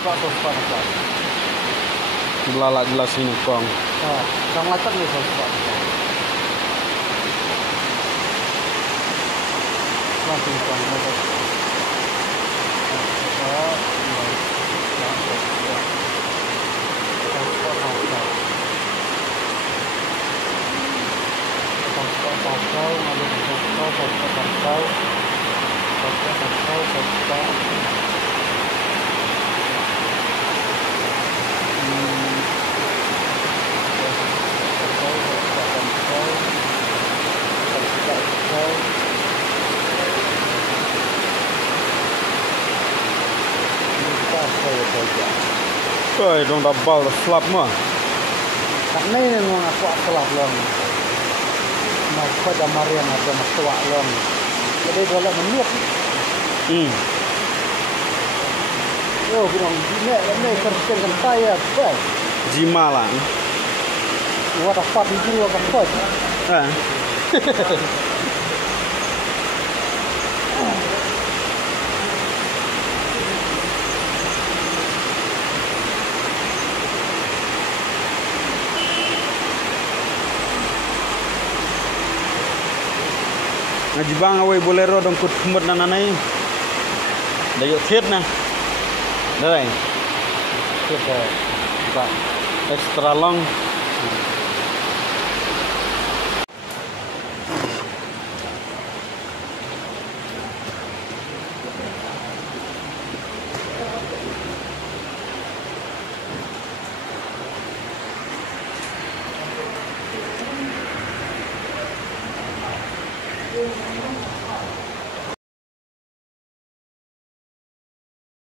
Pak. Belalak jelas ini kong. Sang latak ni Pak. Langsung kong. Oi, dong double flap mah. Tak ni nang aku kelap long. Nak pada Mariam ada masuk long. Jadi kalau menit. Yo, bilang ni kerja saya, bos. Jima lah. What the fuck is you akan bos? Ngajibang away bolero dong kut kumut nananay. Dayok thiết nè. Đây. Kita Extra long.